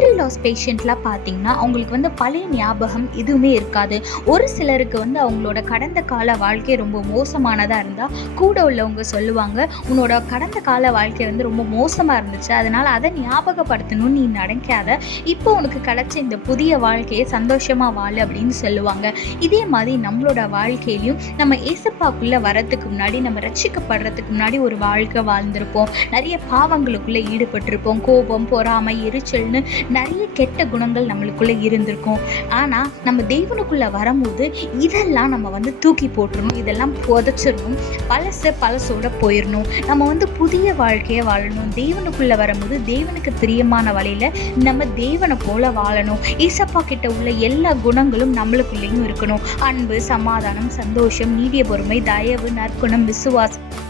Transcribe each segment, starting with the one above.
What loss பேஷண்ட்லாம் பார்த்தீங்கன்னா அவங்களுக்கு வந்து பழைய ஞாபகம் எதுவுமே இருக்காது. ஒரு சிலருக்கு வந்து அவங்களோட கடந்த கால வாழ்க்கை ரொம்ப மோசமானதாக இருந்தால் கூட உள்ளவங்க சொல்லுவாங்க உன்னோட கடந்த கால வாழ்க்கை வந்து ரொம்ப மோசமாக இருந்துச்சு. அதனால் அதை ஞாபகப்படுத்தணும்னு நீ நினைக்காத. இப்போ உனக்கு கிடச்ச இந்த புதிய வாழ்க்கையை சந்தோஷமாக வாழு அப்படின்னு சொல்லுவாங்க. இதே மாதிரி நம்மளோட வாழ்க்கையிலையும் நம்ம ஏசப்பாக்குள்ளே வரத்துக்கு முன்னாடி நம்ம ரட்சிக்கப்படுறதுக்கு முன்னாடி ஒரு வாழ்க்கை வாழ்ந்திருப்போம். நிறைய பாவங்களுக்குள்ளே ஈடுபட்டிருப்போம். கோபம் பொறாமை எரிச்சல்னு நிறைய நிறைய கெட்ட குணங்கள் நம்மளுக்குள்ளே இருந்திருக்கும். ஆனால் நம்ம தெய்வனுக்குள்ளே வரும்போது இதெல்லாம் நம்ம வந்து தூக்கி போட்டுடணும் இதெல்லாம் புதைச்சிடணும். பழசு பழசோட போயிடணும். நம்ம வந்து புதிய வாழ்க்கையை வாழணும். தெய்வனுக்குள்ளே வரும்போது தேவனுக்கு பிரியமான வழியில் நம்ம தேவனை போல வாழணும். ஈசப்பா கிட்ட உள்ள எல்லா குணங்களும் நம்மளுக்குள்ளேயும் இருக்கணும். அன்பு சமாதானம் சந்தோஷம் நீடிய பொறுமை தயவு நற்குணம் விசுவாசம்.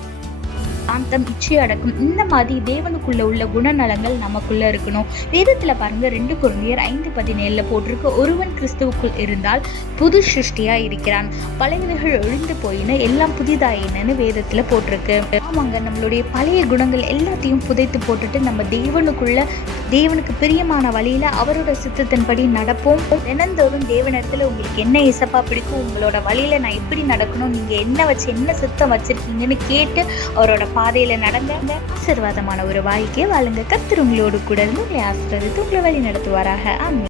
சாந்தம் இச்சை அடக்கம். இந்த மாதிரி தேவனுக்குள்ள உள்ள குணநலங்கள் நமக்குள்ள இருக்கணும். வேதத்துல பாருங்க ரெண்டு குழந்தையர் ஐந்து பதினேழுல போட்டிருக்கு. ஒருவன் கிறிஸ்துவுக்குள் இருந்தால் புது சிருஷ்டியா இருக்கிறான். பழையவைகள் ஒழிந்து போயின்னு எல்லாம் புதிதாயினு வேதத்துல போட்டிருக்கு. ஆமாங்க நம்மளுடைய பழைய குணங்கள் எல்லாத்தையும் புதைத்து போட்டுட்டு நம்ம தேவனுக்குள்ள தேவனுக்கு பிரியமான வழியில அவரோட சித்தத்தின்படி நடப்போம். தினந்தோறும் தேவனிடத்துல உங்களுக்கு என்ன இசப்பா பிடிக்கும் உங்களோட வழியில நான் எப்படி நடக்கணும் நீங்க என்ன வச்சு என்ன சித்தம் வச்சிருக்கீங்கன்னு கேட்டு அவரோட பாதையில நடங்க ஆசீர்வாதமான ஒரு வாழ்க்கையை வாழுங்க. கத்தர் உங்களோடு கூட இருந்து உங்களை ஆசிர்வதித்து உங்களை வழி நடத்துவாராக ஆமென்.